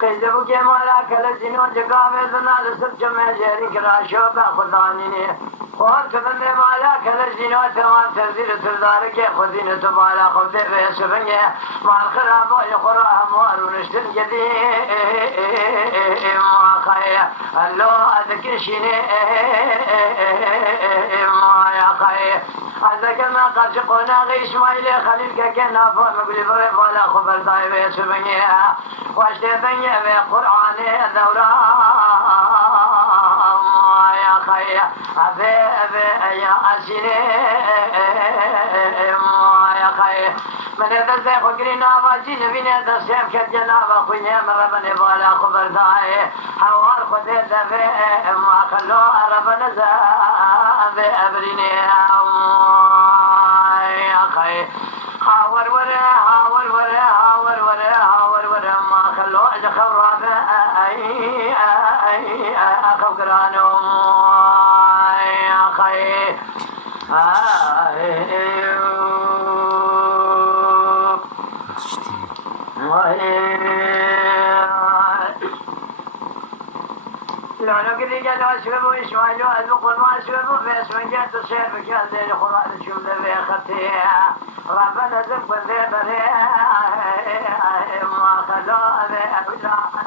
قيدبو که مالا کلسینو جگاوه زنال سب چمه جری کراشو با خدانینی خود کدن مالا کلسینو تمام تزیر ترداره که خودین تو بالا خود به سبنگه مال خرابای خورا هموارونشتن جدی مواقعه اللو ادکشینه مواقعه ازدکر ما قرش قناغ اسماعیل خلیل که نافا مگلی بره بالا خبردای به سبنگه واشته بنگه به قرآن دورا مواقعه ابه یا اسینه مواقعه من دسته خوگری نواجی نبینه دستیم که جناب خوینه من ربن بالا خبردای حوار خوده دفه ما خلو ربن زابه ابرینه مواقعه هاور وره هاور وره هاور وره هاور وره ما خلو اجخب رابه اخو گرانو مواقعه لعنو که دیگه ناشوه بو اسماعیلو از بقل ماشوه بو فیسمنگه تو سیر بکن دیل خوراد جمله به خطی ربا نظر کنده بره ما خلا به اولاد